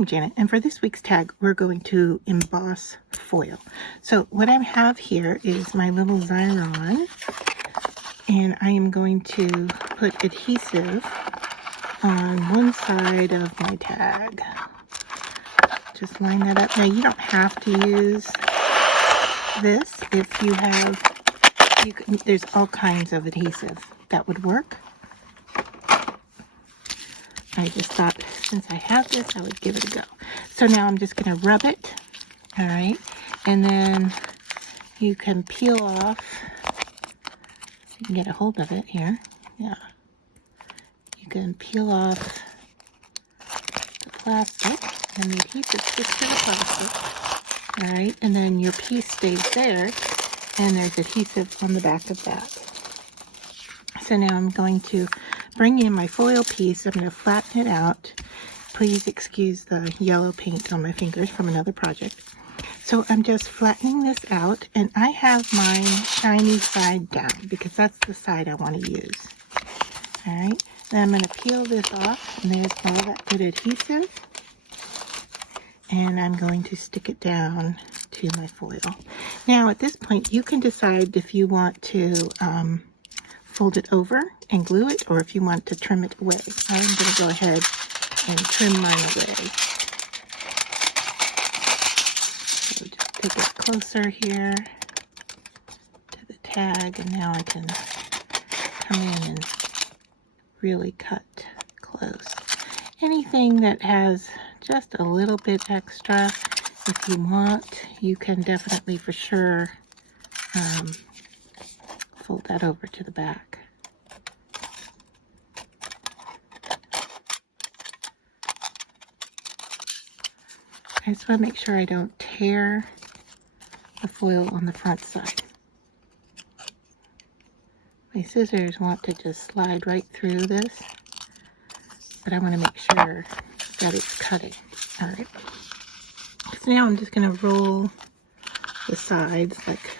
I'm Janet, and for this week's tag, we're going to emboss foil. So what I have here is my little Xyron, and I am going to put adhesive on one side of my tag. Just line that up. Now you don't have to use this if you have, there's all kinds of adhesive that would work. I just thought since I have this, I would give it a go. So now I'm just going to rub it, all right, and then you can peel off, you can get a hold of it here, yeah. You can peel off the plastic, and the adhesive sticks to the plastic, all right, and then your piece stays there, and there's adhesive on the back of that. So now I'm going to bring in my foil piece. I'm going to flatten it out. Please excuse the yellow paint on my fingers from another project. So I'm just flattening this out, and I have my shiny side down because that's the side I want to use. All right, then I'm going to peel this off, and there's all that good adhesive, and I'm going to stick it down to my foil. Now at this point, you can decide if you want to fold it over and glue it, or if you want to trim it away. I'm going to go ahead and trim mine away. So just take it closer here to the tag, and now I can come in and really cut close. Anything that has just a little bit extra, if you want, you can definitely for sure fold that over to the back. I just want to make sure I don't tear the foil on the front side. My scissors want to just slide right through this, but I want to make sure that it's cutting. All right. So now I'm just going to roll the sides, like,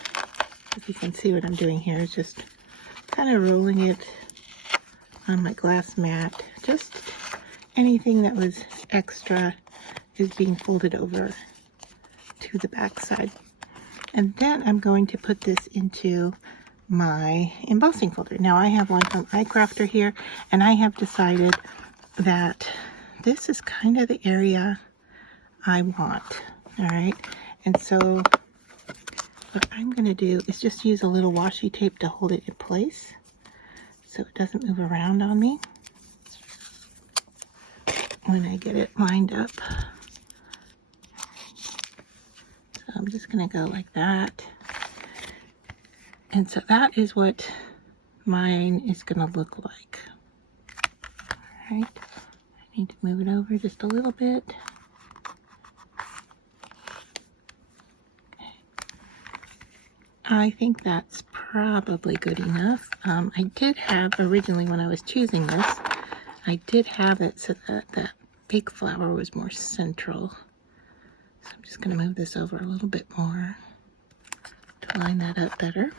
if you can see what I'm doing here, is just kind of rolling it on my glass mat. Just anything that was extra is being folded over to the back side. And then I'm going to put this into my embossing folder. Now I have one from iCrafter here, and I have decided that this is kind of the area I want. All right, and so what I'm going to do is just use a little washi tape to hold it in place so it doesn't move around on me when I get it lined up. So I'm just going to go like that. And so that is what mine is going to look like. All right, I need to move it over just a little bit. I think that's probably good enough. I did have, originally when I was choosing this, I did have it so that that big flower was more central. So I'm just going to move this over a little bit more to line that up better.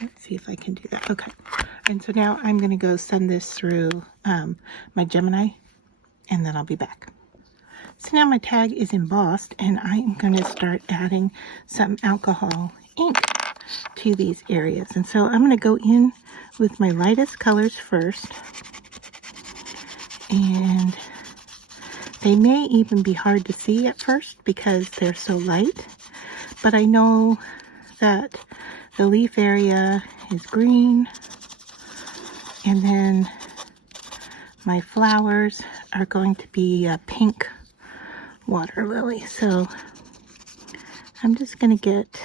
Let's see if I can do that. Okay. And so now I'm going to go send this through my Gemini, and then I'll be back. So now my tag is embossed, and I'm going to start adding some alcohol ink to these areas. And so I'm going to go in with my lightest colors first, and they may even be hard to see at first because they're so light, but I know that the leaf area is green, and then my flowers are going to be a pink water lily. So I'm just going to get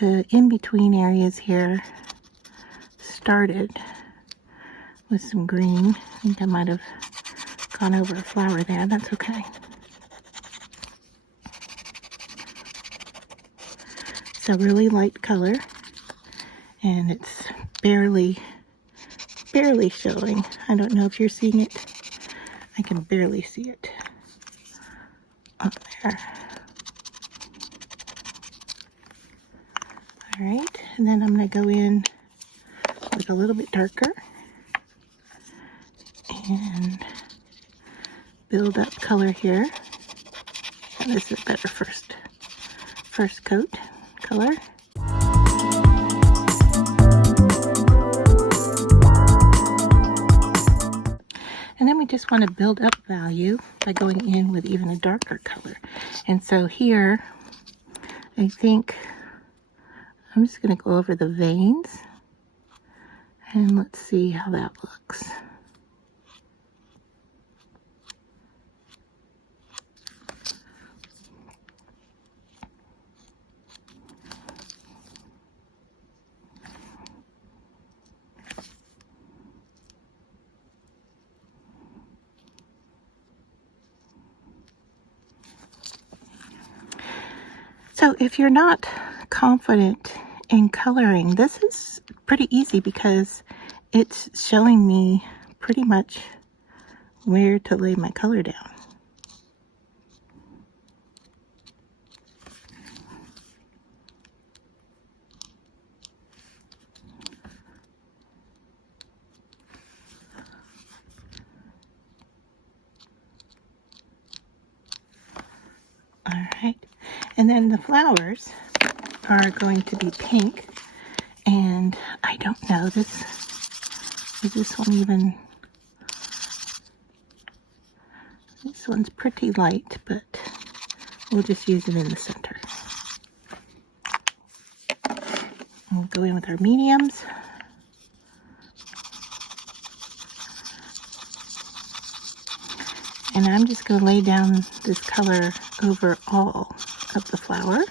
the in-between areas here started with some green. I think I might have gone over a flower there. That's okay. It's a really light color, and it's barely showing. I don't know if you're seeing it. I can barely see it up there. All right, and then I'm going to go in with a little bit darker, and build up color here. And this is better first coat color. And then we just want to build up value by going in with even a darker color. And so here, I think I'm just going to go over the veins. And let's see how that looks. So if you're not confident in coloring, this is pretty easy because it's showing me pretty much where to lay my color down. All right, and then the flowers are going to be pink, and I don't know, is this one even, this one's pretty light, but we'll just use it in the center. We'll go in with our mediums. And I'm just going to lay down this color over all of the flower.